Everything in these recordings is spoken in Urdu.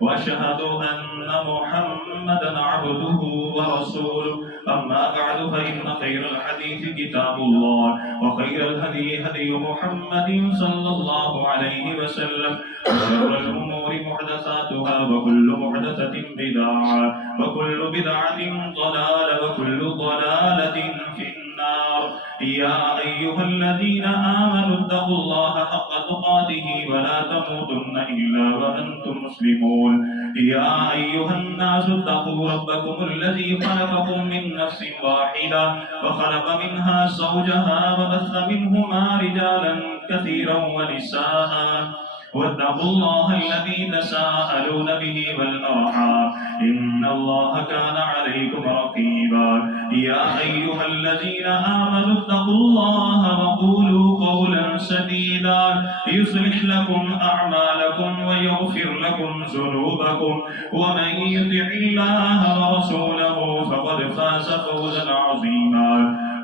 وأشهد أن محمدا عبده ورسوله. أما بعد فإن خير الحديث كتاب الله، وخير الهدي هدي محمد صلى الله عليه وسلم، وشر الأمور محدثاتها، وكل محدثة بدعة، وكل بدعة ضلالة، وكل ضلالة في النار. يا أيها الذين آمنوا اتقوا الله حق تقاته ولا تموتن إلا وأنتم مسلمون. يا أيها الناس اتقوا ربكم الذي خلقكم من نفس واحدة وخلق منها زوجها وبث منهما رجالا كثيرا ونساء، واتقوا الله الذي تساءلون به والأرحام إن الله كان عليكم رقيبا. يا أيها الذين آمنوا اتقوا الله وقولوا قولا سديدا يصلح لكم أعمالكم ويغفر لكم ذنوبكم، ومن يطع الله ورسوله فقد فاز فوزا عظيما.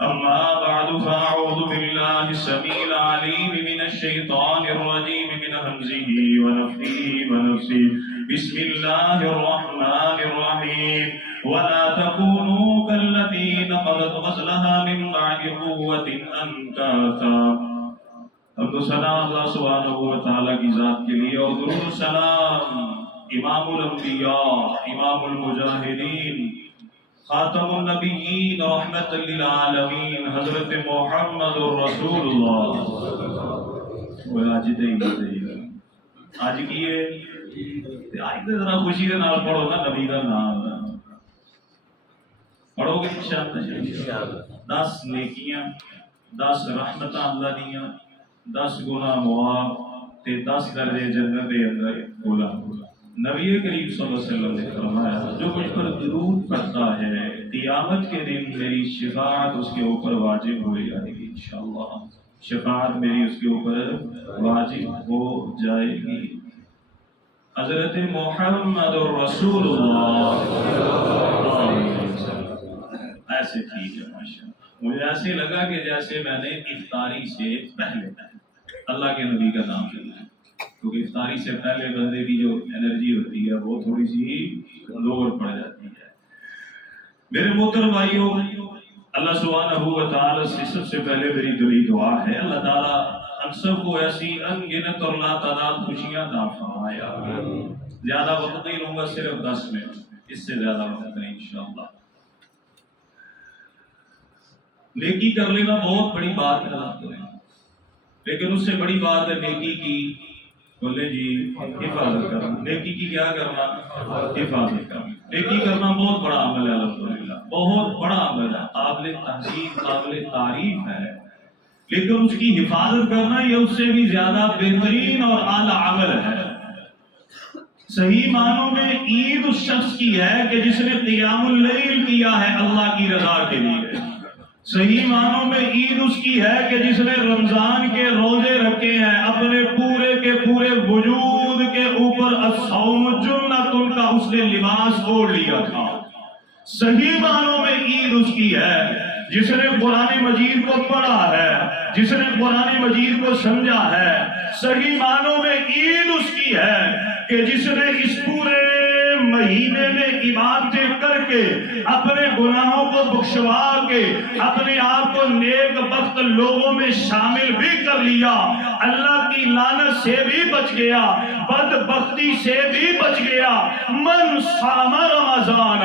أما بعد فأعوذ بالله السميع العليم من الشيطان الرجيم من همزه ونفخه ونفسه. بسم الله الرحمن الرحيم. ولا تكونوا كالتي نقضت غزلها من بعد قوة أنكاثا. حمد و ثنا اللہ سبحانہ و تعالیٰ کی ذات کے لیے، اور درود و سلام امام الانبیاء، امام المجاہدین، خاتم النبیین، رحمت للعالمین، حضرت محمد رسول اللہ۔ آج آج کیے آج تو ذرا خوشی کے نال پڑھو نا نبی کا نام، پڑھو گے انشاءاللہ۔ 10 نیکیاں، 10 رحمتاں اللہ دیاں، 10 گناہ معاف تے 10 درجے جنت دے اندر بولا۔ نبی کریم صلی اللہ علیہ وسلم نے فرمایا جو مجھ پر درود پڑھتا ہے قیامت کے دن میری شفاعت اس کے اوپر واجب ہو جائے گی، انشاءاللہ شفاعت میری اس کے اوپر واجب ہو جائے گی۔ حضرت محمد رسول اللہ ایسے ٹھیک ہے ماشاءاللہ۔ مجھے ایسے لگا کہ جیسے میں نے افطاری سے پہلے اللہ کے نبی کا نام لیا، کیونکہ افطاری سے پہلے بندے کی جو انرجی ہوتی ہے وہ تھوڑی سی لوور پڑ جاتی ہے۔ میرے محترم بھائیوں، اللہ سبحانہ و تعالیٰ سے سب سے پہلے میری دلی دعا ہے اللہ تعالیٰ ہم سب کو ایسی ان گنت اور لا تعداد خوشیاں عطا فرمایا۔ زیادہ وقت نہیں لوں گا، صرف 10 منٹ، اس سے زیادہ وقت نہیں انشاءاللہ۔ نیکی کر لینا بہت بڑی بات ہے، لیکن اس سے بڑی بات ہے نیکی کی بولے جی حفاظت کرنا۔ نیکی کی کیا کرنا؟ حفاظت کرنا۔ نیکی کرنا بہت بڑا عمل ہے، الحمدللہ بہت بڑا عمل ہے، قابل تحسین، قابل تعریف ہے، لیکن اس کی حفاظت کرنا یہ اس سے بھی زیادہ بہترین اور اعلیٰ عمل ہے۔ صحیح معنوں میں عید اس شخص کی ہے کہ جس نے قیام اللیل کیا ہے اللہ کی رضا کے لیے۔ صحیح معنوں میں عید اس کی ہے کہ جس نے رمضان کے روزے رکھے ہیں، اپنے پورے کے پورے وجود کے اوپر الصوم جنۃ کا اس نے لباس اوڑھ لیا تھا۔ صحیح معنوں میں عید اس کی ہے جس نے قرآن مجید کو پڑھا ہے، جس نے قرآن مجید کو سمجھا ہے۔ صحیح معنوں میں عید اس کی ہے کہ جس نے اس پورے مہینے میں عبادتیں کر کے اپنے گناہوں کو بخشوا کے اپنے آپ کو نیک بخت لوگوں میں شامل بھی کر لیا، اللہ کی لعنت سے بھی بچ گیا، بدبختی سے بھی بچ گیا۔ من صام رمضان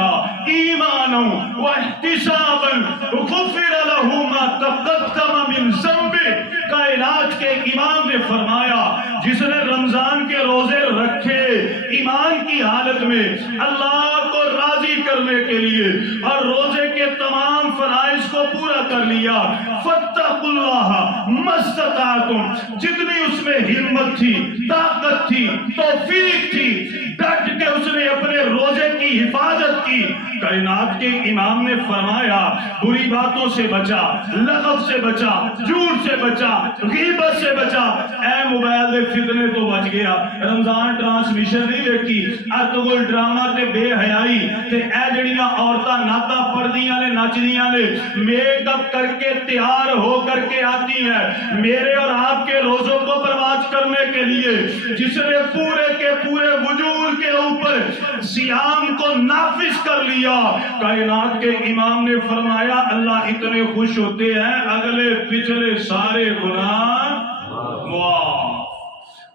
ایمانا واحتسابا غفر له ما تقدم من ذنبه۔ کائنات کے امام نے فرمایا جس نے رمضان کے روزے رکھے ایمان کی حالت میں اللہ کو راضی کرنے کے لیے اور روزے کے تمام فرائض کو پورا کر لیا، فاتقوا اللہ ما استطعتم، جتنی اس میں ہمت تھی، طاقت تھی، توفیق تھی، ڈٹ کے اس نے اپنے روزے کی حفاظت کی۔ کائنات کے امام نے فرمایا بری باتوں سے بچا، لغو سے بچا، جھوٹ سے بچا، غیبت سے بچا۔ اے موبائل دے فتنے تو بچ گیا، رمضان ٹرانسمیشن نہیں دیکھی، ارتگل ڈرامہ تے بے حیائی تے اے جڑیاں عورتاں ناتا پردیاں نے نچدیاں نے میک اپ کر کے تیار ہو کر کے آتی ہیں میرے اور آپ کے روزوں کو برباد کرنے کے لیے، جس نے پورے کے پورے وجود کے اوپر صیام کو نافذ کر لیا۔ کائنات کے امام نے فرمایا اللہ اتنے خوش ہوتے ہیں اگلے پچھلے سارے گناہ معاف،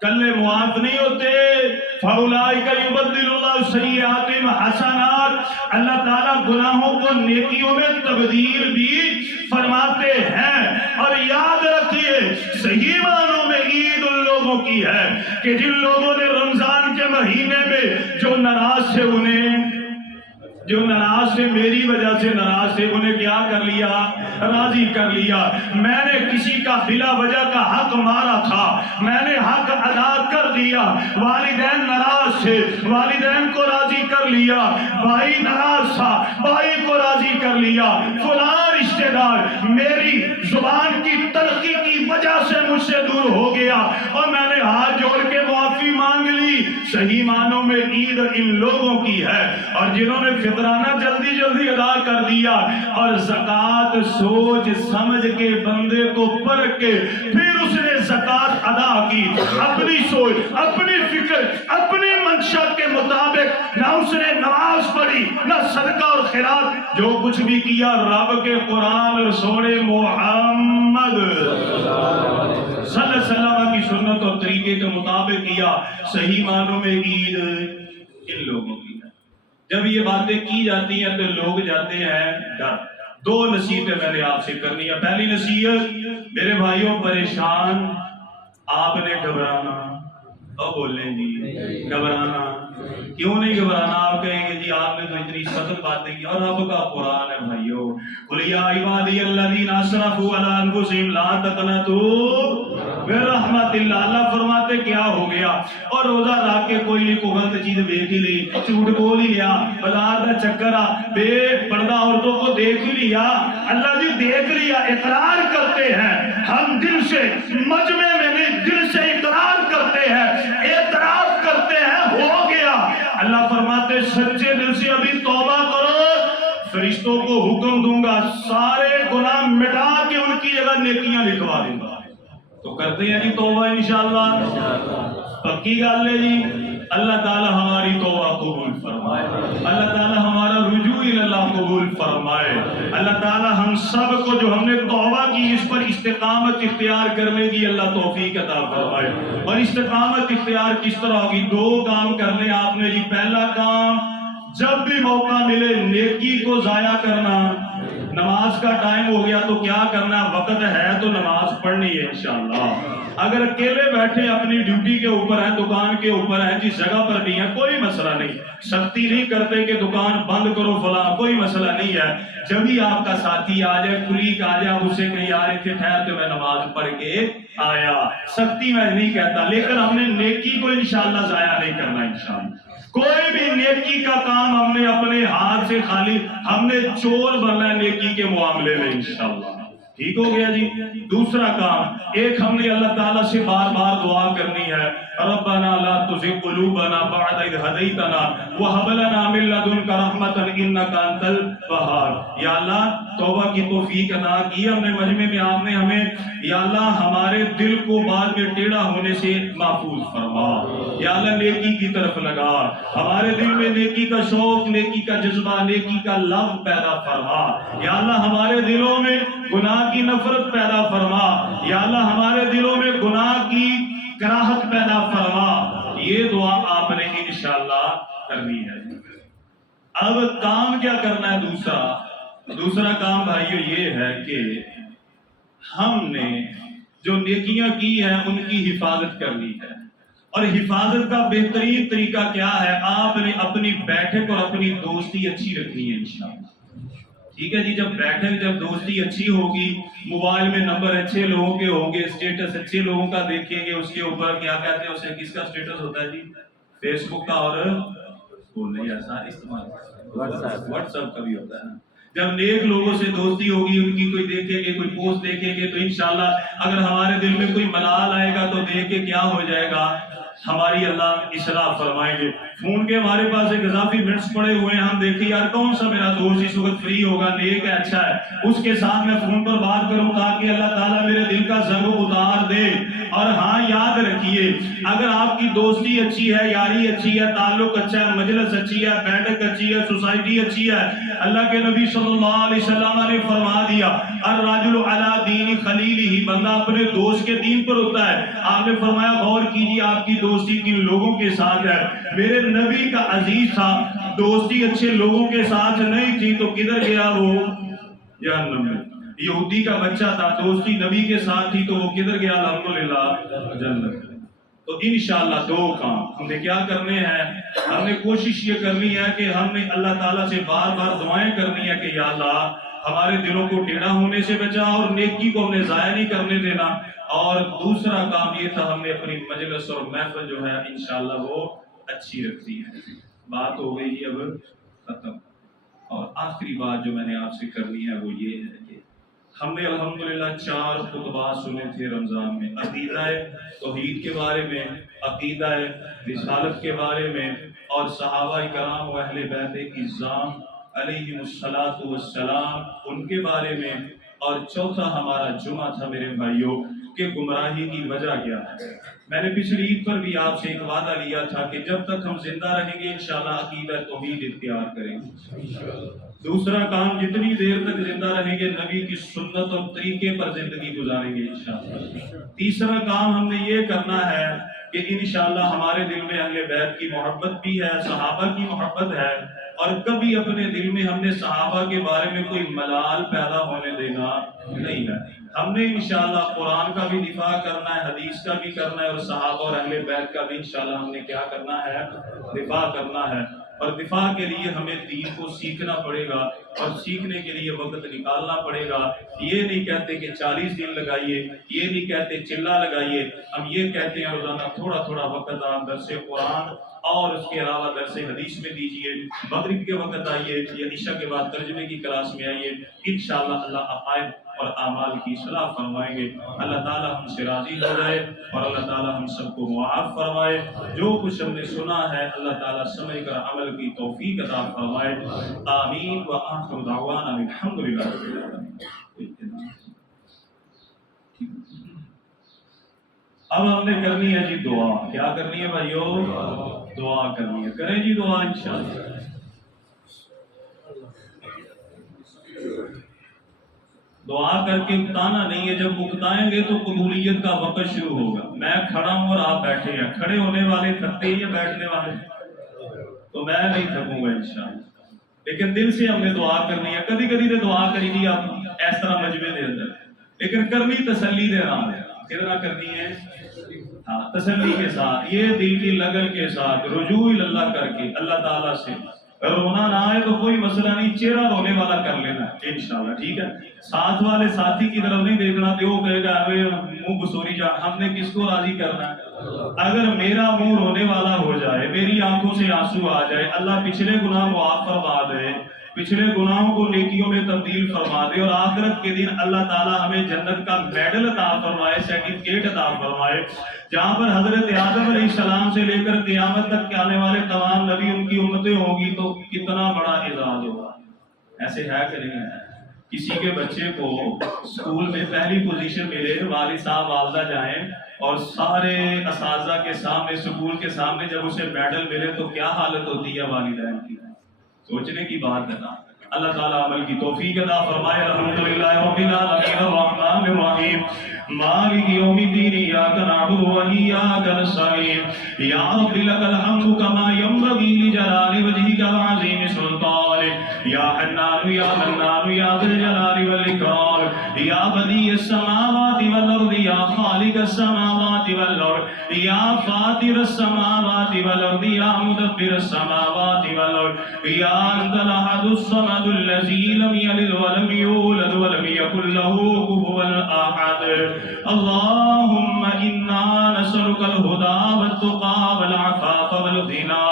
کلے معاف نہیں ہوتے۔ فَأُولَٰئِكَ يُبَدِّلُ اللَّهُ سَيِّئَاتِهِمْ حَسَنَاتٍ، اللہ تعالیٰ گناہوں کو نیکیوں میں تبدیل بھی فرماتے ہیں۔ اور یاد رکھیے صحیح معنوں میں عید ان لوگوں کی ہے کہ جن لوگوں نے رمضان کے مہینے میں جو ناراض تھے جو ناراض تھے میری وجہ سے ناراض تھے، انہیں کیا کر لیا؟ راضی کر لیا۔ میں نے کسی کا بلا وجہ کا حق مارا تھا، میں نے حق ادا کر دیا۔ والدین ناراض تھے، والدین کو راضی کر لیا۔ بھائی ناراض تھا، بھائی کو راضی کر لیا۔ فلاں رشتہ دار میری زبان کی تلخی کی وجہ سے مجھ سے دور ہو گیا اور میں نے ہاتھ جوڑ کے معافی مانگ لی۔ صحیح معنوں میں عید ان لوگوں کی ہے، اور جنہوں نے فطرانہ جلدی جلدی ادا کر دیا اور زکوٰۃ سوچ سمجھ کے بندے کو پرکھ کے پھر اس نے زکوٰۃ ادا کی، اپنی سوچ اپنی فکر اپنی منشا کے مطابق، نہ اس نے نماز پڑھی نہ صدقہ اور خیرات، جو کچھ بھی کیا رب کے قرآن رسول محمد صلی اللہ علیہ وسلم کی سنت اور طریقے کے مطابق کیا۔ صحیح معنوں میں عید ان لوگوں کی ہے۔ جب یہ باتیں کی جاتی ہیں تو لوگ جاتے ہیں ڈر۔ دو نصیحتیں میں نے آپ سے کرنی ہے۔ پہلی نصیحت، میرے بھائیوں پریشان آپ نے گھبرانا، اور بولیں جی گھبرانا کیوں نہیں گھبرانا؟ آپ کہیں گے جی آپ نے تو اتنی سخت باتیں کی، اور رب کا قرآن ہے بھائیو، قُلْ يَا عِبَادِيَ الَّذِينَ أَسْرَفُوا عَلَىٰ أَنفُسِهِمْ لَا تَقْنَطُوا مِن رَحْمَتِ اللَّه۔ اللہ فرماتے کیا ہو گیا؟ اور روزہ رکھ کے کوئی نہیں کوئی غلط چیز دیکھ ہی لی، جھوٹ بول ہی لیا، بازار کا چکر بے پردہ عورتوں کو دیکھ ہی لیا، اللہ جی دیکھ لیا، اقرار کرتے ہیں ہم دل سے، مجمع میں نہیں دل سے اقرار کرتے ہیں، اعتراف کرتے ہیں، ہو گیا۔ اللہ فرماتے سچے دل سے ابھی توبہ کرو، فرشتوں کو حکم دوں گا سارے گناہ مٹا کے ان کی جگہ نیکیاں لکھوا دوں گا۔ تو کرتے ہیں جی توبہ انشاءاللہ، پکی گل ہے جی۔ اللہ تعالی ہماری توبہ قبول فرمائے، اللہ تعالی ہمارا رجوع اللہ قبول فرمائے، اللہ تعالی ہم سب کو جو ہم نے توبہ کی اس پر استقامت اختیار کرنے کی اللہ توفیق عطا فرمائے۔ اور استقامت اختیار کس طرح ہوگی؟ دو کام کرنے آپ نے جی۔ پہلا کام، جب بھی موقع ملے نیکی کو ضائع کرنا۔ نماز کا ٹائم ہو گیا تو کیا کرنا؟ وقت ہے تو نماز پڑھنی ہے انشاءاللہ۔ اگر اکیلے بیٹھے اپنی ڈیوٹی کے اوپر ہیں، دکان کے اوپر ہیں، جس جگہ پر بھی ہیں، کوئی مسئلہ نہیں، سختی نہیں کرتے کہ دکان بند کرو فلاں، کوئی مسئلہ نہیں ہے۔ جب بھی آپ کا ساتھی آ جائے، کلیگ آ جائے، آپ اسے کہیں یار اتنے ٹھہر تو میں نماز پڑھ کے آیا، سختی میں نہیں کہتا، لیکن ہم نے نیکی کو انشاءاللہ ضائع نہیں کرنا انشاءاللہ۔ کوئی بھی نیکی کا کام ہم نے اپنے ہاتھ سے خالی، ہم نے چور بننا ہے نیکی کے معاملے میں انشاءاللہ۔ ٹھیک ہو گیا جی۔ دوسرا کام، ایک ہم نے اللہ تعالیٰ سے بار بار دعا کرنی ہے، ربنا لا تزغ قلوبنا بعد اذ ہدیتنا وہب لنا من لدنک رحمۃ انک انت الوہاب۔ یا اللہ توبہ کی توفیق عطا کی ہم نے مجمع میں، آپ نے ہمیں یا اللہ ہمارے دل کو بعد میں ٹیڑھا ہونے سے محفوظ فرما، یا اللہ نیکی کی طرف لگا، ہمارے دل میں نیکی کا شوق، نیکی کا جذبہ، نیکی کا لو پیدا فرما، یا اللہ ہمارے دلوں میں گناہ کی نفرت پیدا فرما، یا اللہ ہمارے دلوں میں گناہ کی کراہت پیدا فرما۔ یہ دعا آپ نے انشاءاللہ کرنی ہے۔ اب کام کیا کرنا ہے؟ دوسرا کام بھائیو یہ ہے کہ ہم نے جو نیکیاں کی ہیں ان کی حفاظت کرنی ہے، اور حفاظت کا بہترین طریقہ کیا ہے؟ آپ نے اپنی بیٹھک اور اپنی دوستی اچھی رکھنی ہے انشاءاللہ۔ ٹھیک ہے جی، جب بیٹھک جب دوستی اچھی ہوگی، موبائل میں نمبر اچھے لوگوں کے ہوں گے، اسٹیٹس اچھے لوگوں کا دیکھیں گے، اس کے اوپر کیا کہتے ہیں اسے، کس کا اسٹیٹس ہوتا ہے جی؟ فیس بک کا، اور نہیں ایسا استعمال واٹس ایپ کا بھی ہوتا ہے۔ جب نیک لوگوں سے دوستی ہوگی، ان کی کوئی دیکھیں گے، کوئی پوسٹ دیکھیں گے، تو انشاءاللہ اگر ہمارے دل میں کوئی ملال آئے گا تو دیکھ کے کیا ہو جائے گا؟ ہماری اللہ اصلاح فرمائیں گے. فون کے ہمارے پاس ایک اضافی منٹس پڑے ہوئے ہیں, ہم دیکھیں یار کون سا میرا دوست اس وقت فری ہوگا, نیک ہے, اچھا ہے, اس کے ساتھ میں فون پر بات کروں تاکہ اللہ تعالیٰ میرے دل کا زنگ اتار دے. اور ہاں یاد رکھیے, اگر آپ کی دوستی اچھی ہے, یاری اچھی ہے, تعلق اچھا ہے, مجلس اچھی ہے, بیٹھک اچھی ہے, سوسائٹی اچھی ہے, اللہ کے نبی صلی اللہ علیہ وسلم نے فرما دیا الرجل علی دین خلیلہ, بندہ اپنے دوست کے دین پر ہوتا ہے. آپ نے فرمایا غور کیجیے آپ کی دوستی کن لوگوں کے ساتھ ہے. میرے نبی کا عزیز تھا, دوستی اچھے لوگوں کے ساتھ نہیں تھی تو کدھر گیا وہ؟ جہنم میں. یہودی کا بچہ تھا, دوستی نبی کے ساتھ تھی تو وہ کدھر گیا؟ الحمدللہ جنت میں. تو انشاءاللہ دو کام ہم نے کیا کرنے ہیں, ہم نے کوشش یہ کرنی ہے کہ ہم نے اللہ تعالیٰ سے بار بار دعائیں کرنی ہے کہ یا اللہ ہمارے دلوں کو ٹیڑھا ہونے سے بچا اور نیکی کو ہم نے ضائع نہیں کرنے دینا. اور دوسرا کام یہ تھا ہم نے اپنی مجلس اور محفل جو ہے انشاءاللہ وہ اچھی رکھتی ہے. بات ہو گئی اب ختم. اور آخری بات جو میں نے آپ سے کرنی ہے وہ یہ ہے کہ ہم نے الحمدللہ 4 خطبات سنے تھے رمضان میں, عقیدہ توحید کے بارے میں, عقیدہ رسالت کے بارے میں, اور صحابہ کرام و اہل بیت اعظام علیہم الصلاۃ والسلام ان کے بارے میں, اور چوتھا ہمارا جمعہ تھا میرے بھائیوں کہ گمراہی کی وجہ کیا ہے. میں نے پچھلی عید پر بھی آپ سے ایک وعدہ لیا تھا کہ جب تک ہم زندہ رہیں گے انشاءاللہ عقیدہ توحید اختیار کریں گے. دوسرا کام جتنی دیر تک زندہ رہیں گے نبی کی سنت اور طریقے پر زندگی گزاریں گے انشاءاللہ. تیسرا کام ہم نے یہ کرنا ہے کہ انشاءاللہ ہمارے دل میں اہل بیت کی محبت بھی ہے, صحابہ کی محبت ہے, اور کبھی اپنے دل میں ہم نے صحابہ کے بارے میں کوئی ملال پیدا ہونے دینا نہیں ہے. ہم نے انشاءاللہ قرآن کا بھی دفاع کرنا ہے, حدیث کا بھی کرنا ہے, اور صحابہ اور اہل بیت کا بھی انشاءاللہ ہم نے کیا کرنا ہے, دفاع کرنا ہے. اور دفاع کے لیے ہمیں دین کو سیکھنا پڑے گا, اور سیکھنے کے لیے وقت نکالنا پڑے گا. یہ نہیں کہتے کہ 40 دن لگائیے, یہ نہیں کہتے چلہ لگائیے, ہم یہ کہتے ہیں روزانہ تھوڑا تھوڑا وقت آپ درس قرآن اور اس کے علاوہ درس حدیث میں دیجئے. مغرب کے وقت آئیے یا عشاء کے بعد ترجمے کی کلاس میں آئیے, انشاءاللہ اللہ عقائد اور اعمال کی اصلاح فرمائیں گے. اللہ تعالی ہم سے راضی ہو جائے اور اللہ تعالی ہم سب کو معاف فرمائے. جو کچھ ہم نے سنا ہے اللہ تعالی سمجھ کر عمل کی توفیق عطا فرمائے. آمین. وآخر دعوانا الحمدللہ رب العالمین. اب ہم نے کرنی ہے جی دعا. کیا کرنی ہے بھائیو؟ دعا کرنی ہے. کریں جی دعا انشاءاللہ. دعا کر کے اکتانا نہیں ہے, جب اکتائیں گے تو قبولیت کا وقت شروع ہوگا. میں کھڑا ہوں اور آپ بیٹھے ہیں, کھڑے ہونے والے تھکتے ہی ہیں, بیٹھنے والے تو میں نہیں تھکوں گا انشاءاللہ. لیکن دل سے ہم نے دعا کرنی ہے. کبھی کبھی تو دعا کری دی آپ اس طرح مجمع دے اندر, لیکن کرنی تسلی دے رہا ہے. کتنا کرنی ہے؟ ہاں تسلی کے ساتھ, یہ دل کی لگن کے ساتھ, رجوع اللہ کر کے اللہ تعالیٰ سے. رونا نہ آئے تو کوئی مسئلہ نہیں, چہرہ رونے والا کر لینا انشاءاللہ. ٹھیک ہے, ساتھ والے ساتھی کی طرف نہیں دیکھنا کہ وہ کہے گا ارے منہ بسوری جان. ہم نے کس کو راضی کرنا ہے؟ اگر میرا منہ رونے والا ہو جائے, میری آنکھوں سے آنسو آ جائے, اللہ پچھلے گناہ معاف فرما دے, پچھلے گناہوں کو نیکیوں میں تبدیل فرما دے, اور آخرت کے دن اللہ تعالیٰ ہمیں جنت کا میڈل عطا فرمائے, سرٹیفکیٹ عطا فرمائے, جہاں پر حضرت آدم علیہ السلام سے لے کر قیامت تک کے آنے والے تمام نبی ان کی امتیں ہوں گی, تو کتنا بڑا اعزاز ہوگا. ایسے ہے کہ نہیں ہے؟ کسی کے بچے کو اسکول میں پہلی پوزیشن ملے, والد صاحب والدہ جائیں اور سارے اساتذہ کے سامنے, اسکول کے سامنے جب اسے میڈل ملے تو کیا حالت ہوتی ہے والدین کی؟ سوچنے کی بات ہے نا. اللہ تعالیٰ عمل کی توفیق عطا فرمائے. الحمدللہ رب العالمین الرحمن الرحیم مالک یوم الدین ایاک نعبد و ایاک نستعین. یا رب لک الحمد کما ینبغی لجلال وجهک وعظیم سلطانک. یا حنان یا منان یا ذی الجلال والاکرام. یا بدیع السماوات والارض یا خالق السماوات والارض. یا فاطر السماوات والارض یا مدبر السماوات والارض. یا انت الاحد الصمد الذی لم یلد ولم یولد ولم یکن له کفوا احد. اللهم انا نسألك الهدى والتقى والعفاف والغنى.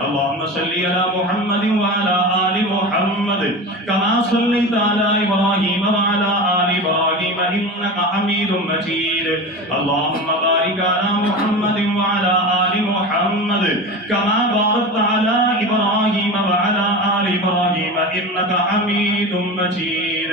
اللهم صل على محمد وعلى آل محمد كما صليت على إبراهيم وعلى آل إبراهيم إنك حميد مجيد اللهم بارك على محمد وعلى آل محمد كما باركت على إبراهيم وعلى آل إبراهيم إنك حميد مجيد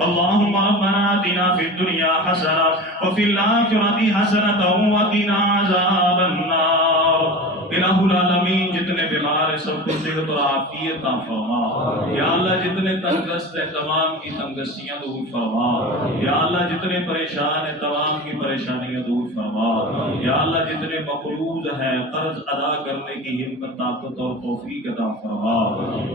اللهم ربنا آتنا في الدنيا حسنة وفي الآخرة حسنة وقنا عذاب النار الہ العالمین جتنے بیمار ہیں سب کو صحت اور عافیت عطا فرما یا اللہ جتنے تنگست ہیں تمام کی تنگستیاں دور فرما یا اللہ جتنے پریشان ہیں تمام کی پریشانیاں دور فرما یا اللہ جتنے مقروض ہیں قرض ادا کرنے کی ہمت طاقت اور توفیق عطا فرما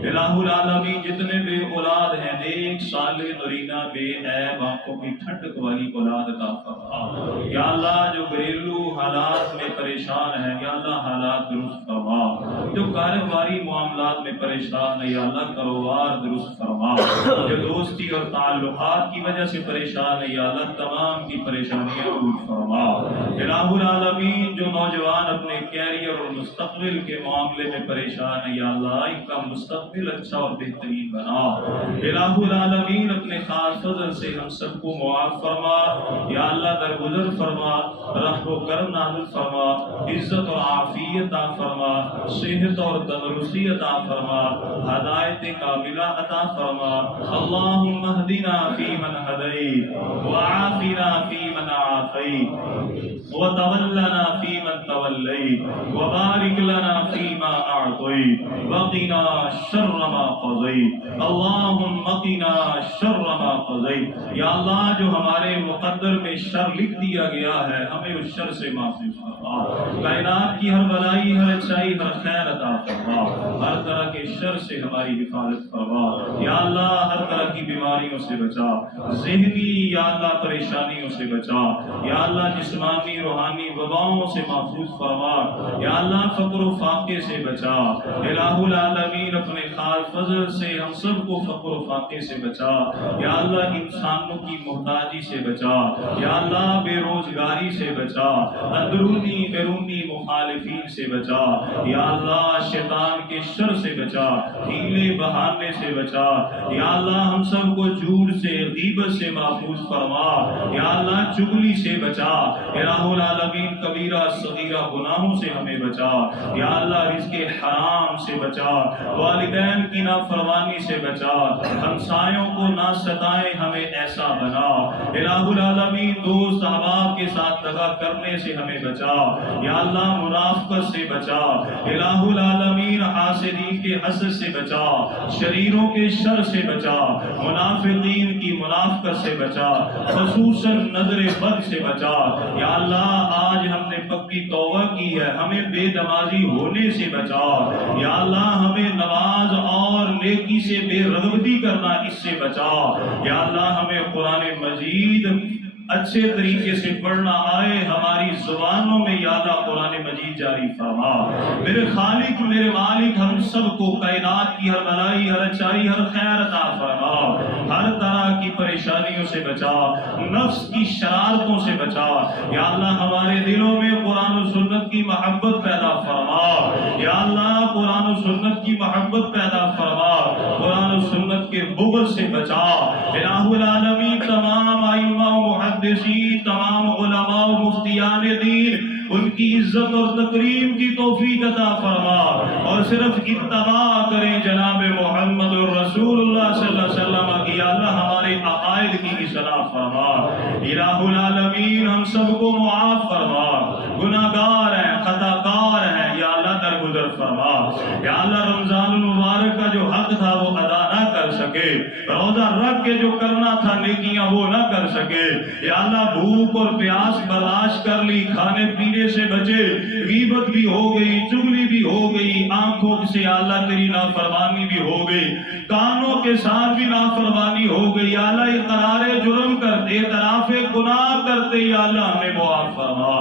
الہ العالمین جتنے بے اولاد ہیں نیک صالح نرینہ بے عیب آنکھوں کی ٹھنڈک والی اولاد عطا فرما یا اللہ جو گھریلو حالات میں پریشان ہیں یا اللہ حالات درست فرما جو کاروباری معاملات میں پریشان ہے یا اللہ کاروبار درست فرما جو دوستی اور تعلقات کی وجہ سے پریشان ہے یا اللہ تمام کی پریشانیاں دور فرما الہ العالمین جو نوجوان اپنے کیریئر اور مستقبل کے معاملے میں پریشان ہے یا اللہ ان کا مستقبل اچھا اور بہترین بنا الہ العالمین اپنے خاص فضل سے ہم سب کو معاف فرما یا اللہ درگزر فرما رحم و کرم نازل فرما عزت اور عافیت عطا فرما صحت اور تندرستی عطا فرما ہدایت کاملہ عطا فرما اللہم اہدنا فیمن ہدیت وعافنا فیمن عافیت وتولنا فیمن تولیت وبارک لنا فیما اعطیت وقنا شر ما قضیت اللہم قنا شر ما قضیت یا اللہ جو ہمارے مقدر میں شر لکھ دیا گیا ہے ہمیں اس شر سے محفوظ فرما کائنات کی ہر بلائی ہر اچھائی ہر خیر عطا فرما ہر طرح کے شر سے ہماری حفاظت فرما یا اللہ ہر طرح کی بیماریوں سے بچا ذہنی یا اللہ پریشانیوں سے بچا یا اللہ جسمانی روحانی وباؤں سے محفوظ فرما یا اللہ فقر و فاقے سے بچا الہ العالمین اپنے خاص فضل سے ہم سب کو فقر و فاقے سے بچا یا اللہ انسانوں کی محتاجی سے بچا یا اللہ بے روزگاری سے بچا اندرونی بیرونی مخالفین سے بچا یا اللہ شیطان کے شر سے بچا ہیلے بہانے سے بچا یا اللہ ہم سب کو جھوٹ سے غیبت سے محفوظ فرما یا اللہ چغلی سے بچا الہ العالمین کبیرہ صغیرہ گناہوں سے ہمیں بچا یا اللہ رزق حرام سے بچا والدین کی نافرمانی سے بچا ہمسایوں کو نہ ستائے ہمیں ایسا بنا الہ العالمین دوست احباب کے ساتھ دغا کرنے سے ہمیں بچا یا اللہ منافقت سے بچا الہ العالمین حاسدین کے حسد سے بچا شریروں کے شر سے بچا منافقین کی منافقت سے بچا خصوصاً نظر بد سے بچا یا اللہ آج ہم نے پکی توبہ کی ہے ہمیں بے نمازی ہونے سے بچا یا اللہ ہمیں نماز اور نیکی سے بے رغبتی کرنا اس سے بچا یا اللہ ہمیں قرآن مجید اچھے طریقے سے پڑھنا آئے ہماری زبانوں میں یا اللہ قرآن مجید جاری فرما میرے خالق میرے مالک ہم سب کو کائنات کی ہر بلائی ہر اچائی ہر خیر عطا فرما ہر طرح کی پریشانیوں سے بچا نفس کی شرارتوں سے بچا یا اللہ ہمارے دلوں میں قرآن و سنت کی محبت پیدا فرما یا اللہ قرآن و سنت کی محبت پیدا فرما قرآن و سنت کے بغض سے بچا الہ العالمین تمام ائمہ و محدثین تمام علماء و مفتیان دین ان کی عزت اور تکریم کی توفیق عطا فرما اور صرف اتباع کریں جناب محمد رسول اللہ صلی اللہ علیہ وسلم کی یا اللہ ہمارے عقائد کی اصلاح فرما الہ العالمین ہم سب کو معاف فرما گناہگار ہیں خطا کار ہیں یا اللہ درگزر فرما یا اللہ رمضان المبارک کا جو حق تھا وہ ادا نہ کر سکے روزہ رکھ کے جو کرنا تھا نیکیاں وہ نہ کر سکے یا اللہ بھوک اور پیاس برداشت کر لی کھانے پینے سے بچے غیبت بھی ہو گئی چغلی بھی ہو گئی آنکھوں سے یا اللہ تیری نافرمانی بھی ہو گئی کانوں کے ساتھ بھی نافرمانی ہو گئی یا اللہ اقرار جرم کرتے اعتراف گناہ کرتے یا اللہ ہمیں معاف فرما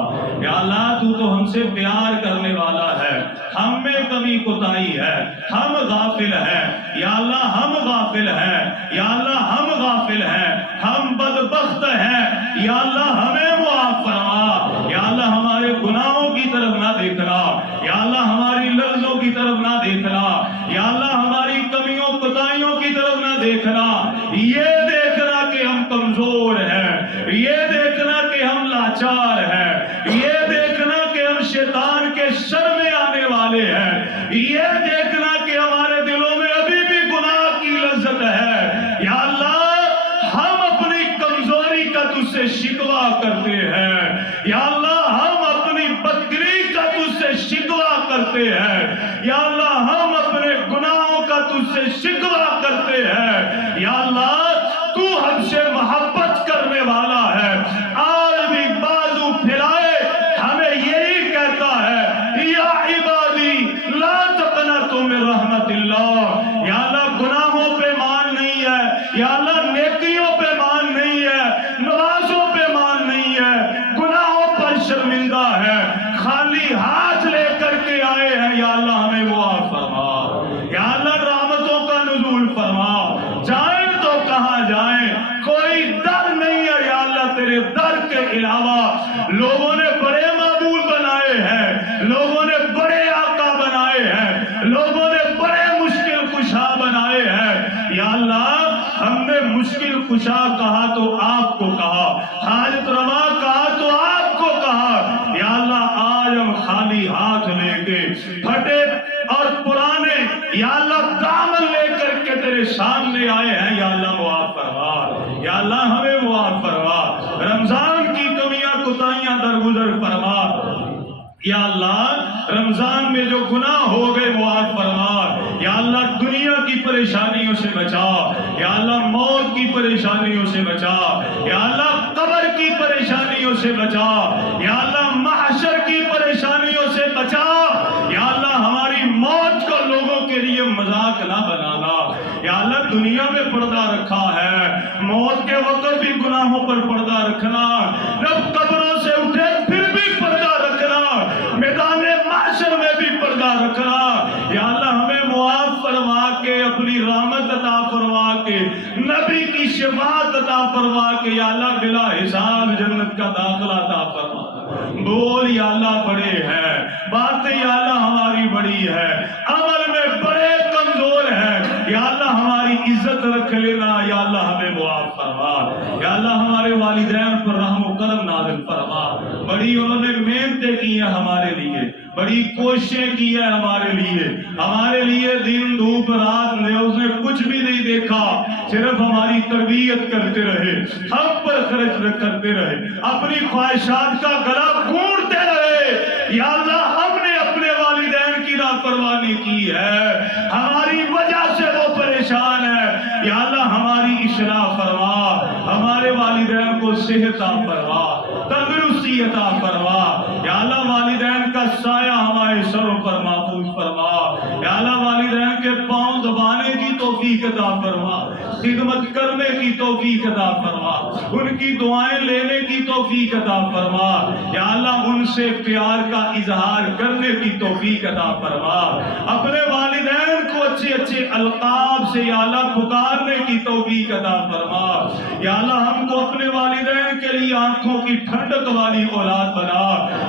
یا اللہ تو ہم سے پیار کرنے والا ہے ہم میں کمی کوتاہی ہے ہم غافل ہیں یا اللہ ہم غافل ہیں یا اللہ ہم غافل ہیں ہم بدبخت ہیں یا اللہ ہمیں معاف فرما یا اللہ ہمارے گناہوں کی طرف نہ دیکھنا یا اللہ ہماری لفظوں کی طرف نہ دیکھنا یا اللہ ہماری کمیوں کوتاہیوں کی طرف نہ دیکھنا یہ دیکھنا کہ ہم کمزور ہیں لاچار ہے، یہ دیکھنا کہ ہم شیطان کے شر میں آنے والے ہیں، یہ دیکھنا کہ ہمارے دلوں میں ابھی بھی گناہ کی لذت ہے۔ یا اللہ ہم اپنی کمزوری کا تجھ سے شکوہ کرتے ہیں، یا اللہ ہم اپنی بددلی کا تجھ سے شکوہ کرتے ہیں، یا اللہ ہم اپنے گناہوں کا تجھ سے شکوہ کرتے ہیں۔ یا اللہ تو ہم سے محبت کرنے والا ہے، آج بھی بازو پھیلائے ہمیں یہی کہتا ہے یا عبادی لا تقنطوا من رحمت اللہ۔ یا اللہ گناہوں پہ مان نہیں ہے، یا اللہ نیکیوں پہ مان نہیں ہے، نمازوں پہ مان نہیں ہے، گناہوں پر شرمندہ ہے، خالی ہاتھ لے کر کے آئے ہیں۔ یا اللہ ہمیں معاف فرما، یا اللہ رحمتوں کا نزول فرما، جائیں تو کہاں جائیں، کوئی در نہیں ہے یا اللہ تیرے در کے علاوہ۔ لوگوں نے بڑے معبود بنائے ہیں، لوگوں نے بڑے آقا بنائے ہیں، لوگوں نے بڑے مشکل کشا بنائے ہیں، یا اللہ ہم نے مشکل کشا کہا تو آپ کو کہا، حاجت روا کہا تو آپ کو کہا۔ یا اللہ آج ہم خالی ہاتھ لے کے پھٹے اور پرانے یا اللہ دامن لے کر کے تیرے سامنے آئے ہیں، یا اللہ معاف فرما، یا اللہ ہمیں معاف فرما، رمضان کی کمیاں کوتاہیاں درگزر فرما۔ یا اللہ رمضان میں جو گناہ ہو گئے معاف فرما، یا اللہ دنیا کی پریشانیوں سے بچا، یا اللہ موت کی پریشانیوں سے بچا، یا اللہ قبر کی پریشانیوں سے بچا، یا اللہ محشر کی پریشانیوں سے بچا، یا اللہ ہماری موت کو لوگوں کے لیے مذاق نہ بنانا۔ یا اللہ دنیا میں پردہ رکھا ہے، موت کے وقت بھی گناہوں پر پردہ رکھنا، جب قبروں سے اٹھے پھر بھی پردہ رکھنا، میدان محشر میں بھی پردہ رکھنا۔ یا اللہ ہمیں معاف فرما کے اپنی رحمت عطا فرما کے نبی کی شفاعت عطا فرما کے یا اللہ بلا حساب جنت کا داخلہ عطا فرما۔ بول یا اللہ بڑے ہیں، باتیں یا اللہ ہماری بڑی ہے، عمل میں بڑے کمزور ہیں، یا اللہ ہماری عزت رکھ لینا، یا اللہ ہمیں معاف فرما، یا اللہ ہمارے والدین پر رحم و کرم نازل فرما۔ بڑی انہوں نے محنتیں کی ہیں ہمارے لیے، بڑی کوششیں کی ہیں ہمارے لیے دن دھوپ رات میں اس نے کچھ بھی نہیں دیکھا، صرف ہماری تربیت کرتے رہے، ہم پر خرچ کرتے رہے، اپنی خواہشات کا گلا گھونٹتے رہے۔ یا اللہ ہم نے اپنے والدین کی لاپرواہی کی ہے، ہماری وجہ سے وہ پریشان ہے، یا اللہ ہماری اصلاح فرما، ہمارے والدین کو صحت عطا فرما، تندرستی عطا فرما، یا اللہ والدین کا سایہ ہمارے سروں پر محفوظ فرما، یا اللہ والدین کے پاؤں دبانے کی توفیق عطا فرما، خدمت کرنے کی توفیق عطا فرما، ان کی دعائیں لینے کی توفیق عطا فرما، یا اللہ ان سے پیار کا اظہار کرنے کی توفیق عطا فرما، اپنے والدین کو اچھے اچھے القاب سے یا اللہ پکارنے کی توفیق عطا فرما، یا اللہ ہم کو اپنے والدین کے لیے آنکھوں کی ٹھنڈک والی اولاد بنا،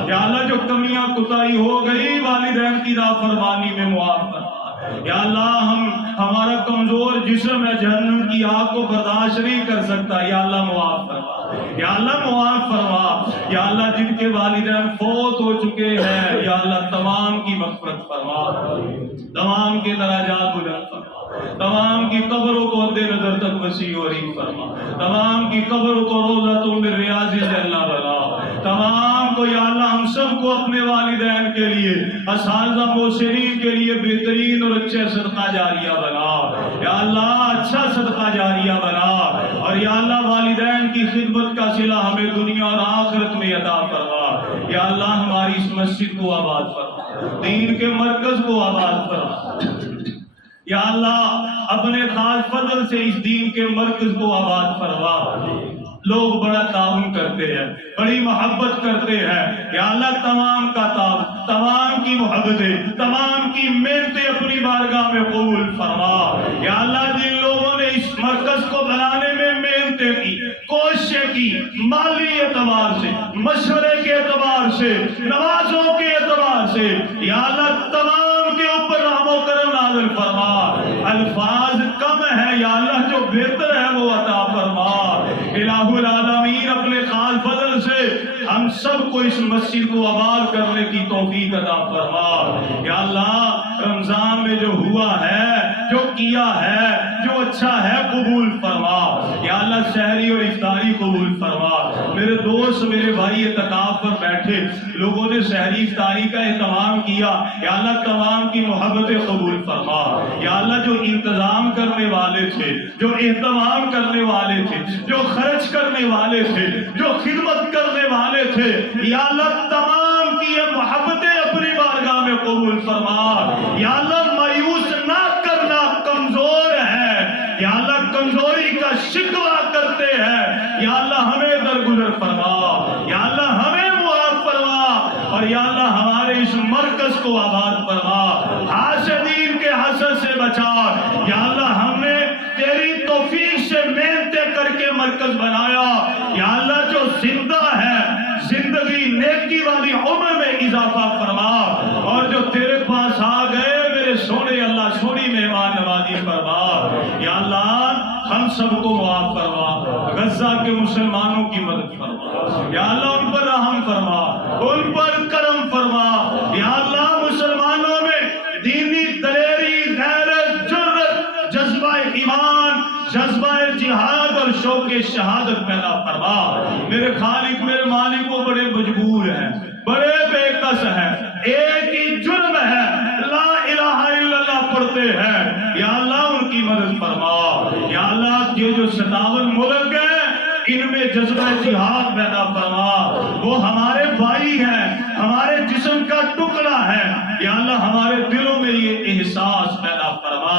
یا اللہ جو کمیاں کوتاہی ہو گئی والدین کی نافرمانی میں معاف فرما، یا اللہ ہمارا کمزور جسم ہے جہنم کی آگ کو برداشت نہیں کر سکتا، یا اللہ معاف فرما، یا اللہ معاف فرما، یا اللہ جن کے والدین فوت ہو چکے ہیں یا اللہ تمام کی مغفرت فرما، تمام کے درجات بلند فرما، تمام کی قبروں کو حد نظر تک وسیع و عریض فرما، تمام کی قبروں کو روضۃ من ریاض الجنہ بنا، تمام کو یا اللہ ہم سب کو اپنے والدین کے لیے اساتذہ محسنین کے لیے بہترین اور اچھے صدقہ جاریہ بنا، یا اللہ اچھا صدقہ جاریہ بنا، اور یا اللہ والدین کی خدمت کا صلہ ہمیں دنیا اور آخرت میں عطا فرما، یا اللہ ہماری اس مسجد کو آباد فرما، دین کے مرکز کو آباد فرما، یا اللہ اپنے خاص فضل سے اس دین کے مرکز کو آباد فرما۔ لوگ بڑا تعاون کرتے ہیں، بڑی محبت کرتے ہیں، یا اللہ تمام کا تعاون، تمام کی محبتیں، تمام کی محنتیں اپنی بارگاہ میں قبول فرما، یا اللہ جن لوگوں نے اس مرکز کو بنانے میں محنتیں کی، کوششیں کی، مالی اعتبار سے، مشورے کے اعتبار سے، نمازوں کے اعتبار سے، یا اللہ تمام کے اوپر رحم و کرم نازل فرما، الفاظ کم ہے یا اللہ جو بہتر ہے وہ عطا فرما، الہ العالمین اپنے خاص فضل سے ہم سب کو اس مسجد کو آباد کرنے کی توفیق عطا فرما یا اللہ رمضان میں جو ہوا ہے جو کیا ہے جو اچھا ہے قبول فرما یا اللہ سحری اور افطاری قبول فرما میرے دوست میرے بھائی اعتکاف پر بیٹھے لوگوں نے سحری افطاری کا اہتمام کیا یا اللہ تمام کی محبتیں قبول فرما یا اللہ جو انتظام کرنے والے تھے جو اہتمام کرنے والے تھے جو خرچ کرنے والے تھے جو خدمت کرنے والے تھے یا اللہ تمام کی یہ محبتیں اپنی بارگاہ میں قبول فرما یا اللہ مایوس نہ کرنا کمزور ہے یا اللہ کمزوری کا شکوہ کرتے ہیں یا اللہ ہمیں درگزر فرما یا اللہ ہمیں معاف فرما اور یا اللہ ہمارے اس مرکز کو آباد فرما حاسدین کے حسد سے بچا یا اللہ ہم نے تیری توفیق سے محنتیں کر کے مرکز بنایا یا اللہ جو زندہ ہے زندگی نیکی والی عمر میں اضافہ فرما اور جو تیرے پاس آ گئے میرے سونے اللہ سونی مہمان نوازی فرما یا اللہ ہم سب کو معاف فرما غزہ کے مسلمانوں کی مدد فرما یا اللہ ان پر رحم فرما ان پر کرم فرما یا اللہ مسلمانوں میں دینی دلیری غیرت جرت جذبہ ایمان جذبہ جہاد اور شوق شہادت پیدا فرما میرے خالق میرے مالک کو بڑے مجبور ہیں بڑے بے کس ہیں ایک ہی جرم ہے لا الہ الا اللہ پڑھتے ہیں یا اللہ ان کی مدد فرما یا اللہ یہ جو 57 ملک ہیں ان میں جذبہ جہاد پیدا فرما وہ ہمارے بھائی ہیں ہمارے جسم کا ٹکڑا ہے یا اللہ ہمارے دلوں میں یہ احساس پیدا فرما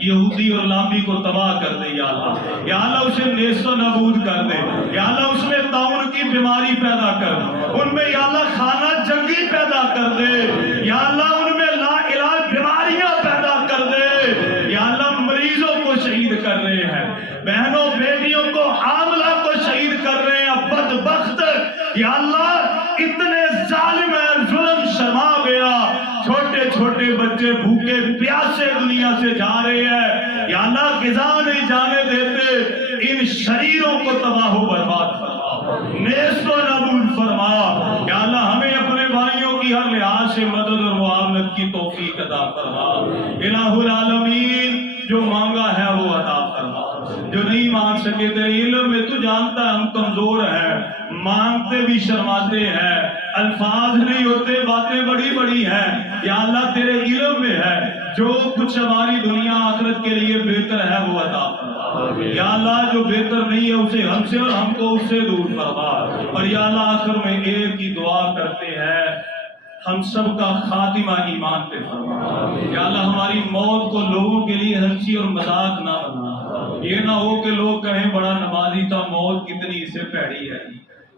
یہودی اور لامبی کو تباہ کر دے یا اللہ اسے نیست و نابود کر دے یا اللہ اس میں طاعون کی بیماری پیدا کر ان میں یا اللہ خانہ جنگی پیدا کر دے یا اللہ ان میں لا علاج بیماریاں پیدا کر دے یا اللہ مریضوں کو شہید کر رہے ہیں بہنوں بیٹیوں کو حاملہ کو شہید کر رہے ہیں بدبخت یا اللہ اتنے ظالم ہیں ظلم شرما گیا چھوٹے چھوٹے بچے بھوکے پیاسے دنیا سے جا رہے ہیں یا اللہ غذا نہیں جانے دیتے ان شریروں کو تباہ و برباد فرما نیست و نابود فرما یا اللہ ہمیں اپنے بھائیوں کی ہر لحاظ سے مدد اور معاونت کی توفیق عطا فرما الہ العالمین جو مانگا ہے وہ عطا فرما جو نہیں مانگ سکے تیرے علم میں تو جانتا ہے ہم کمزور ہیں مانگتے بھی شرماتے ہیں الفاظ نہیں ہوتے باتیں بڑی بڑی ہیں یا اللہ تیرے علم میں ہے جو کچھ ہماری دنیا آخرت کے لیے بہتر ہے وہ عطا فرما یا اللہ جو بہتر نہیں ہے اسے ہم سے اور ہم کو اس سے دور فرما اور یا اللہ آخر میں ایک ہی دعا کرتے ہیں ہم سب کا خاتمہ ایمان پہ فرما یا اللہ ہماری موت کو لوگوں کے لیے ہنسی اور مذاق نہ بنا یہ نہ ہو کہ لوگ کہیں بڑا نمازی تھا موت کتنی اس سے پیڑی ہے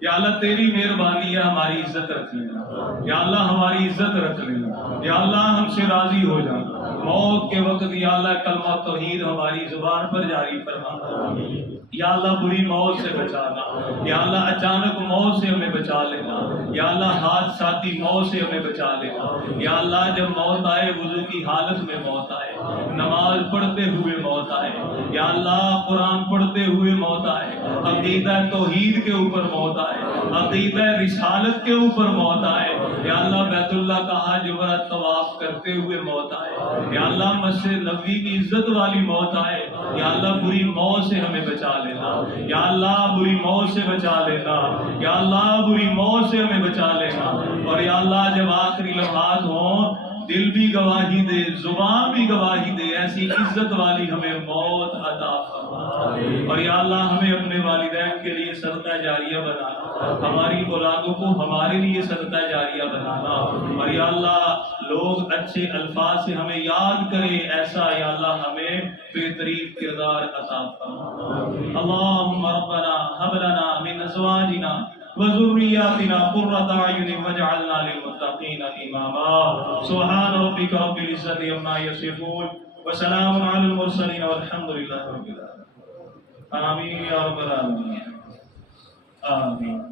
یا اللہ تیری مہربانی ہے ہماری عزت رکھ لینا یا اللہ ہماری عزت رکھ لینا یا اللہ ہم سے راضی ہو جانا موت کے وقت یا اللہ کلمہ توحید ہماری زبان پر جاری فرمانا یا اللہ بری موت سے بچانا یا اللہ اچانک موت سے ہمیں بچا لینا یا اللہ حادثاتی موت سے ہمیں بچا لینا یا اللہ جب موت آئے وضو کی حالت میں موت آئے نماز پڑھتے ہوئے موت آئے یا اللہ قرآن پڑھتے ہوئے موت آئے عقیدہ توحید کے اوپر موت آئے عقیدہ رسالت کے اوپر موت آئے یا اللہ بیت اللہ کا حج عمرہ طواف کرتے ہوئے موت آئے یا اللہ مسجد نبوی کی عزت والی موت آئے یا اللہ بری موت سے ہمیں بچا لینا یا اللہ بری موت سے بچا لینا یا اللہ بری موت سے ہمیں بچا لینا اور یا اللہ جب آخری لمحات ہوں دل بھی گواہی دے زبان بھی گواہی دے ایسی عزت والی ہمیں موت عطا فرما اور یا اللہ ہمیں اپنے والدین کے لیے صدقہ جاریہ بنانا ہماری اولادوں کو ہمارے لیے صدقہ جاریہ بنانا اور یا اللہ لوگ اچھے الفاظ سے ہمیں یاد کریں ایسا یا اللہ ہمیں بہترین کردار عطا فرما اللہم ربنا هب لنا من ازواجنا وذرياتنا قرة أعين واجعلنا للمتقين إماما سبحان ربك رب العزة عما يصفون وسلام على المرسلين والحمد لله رب العالمين آمين يا رب العالمين آمين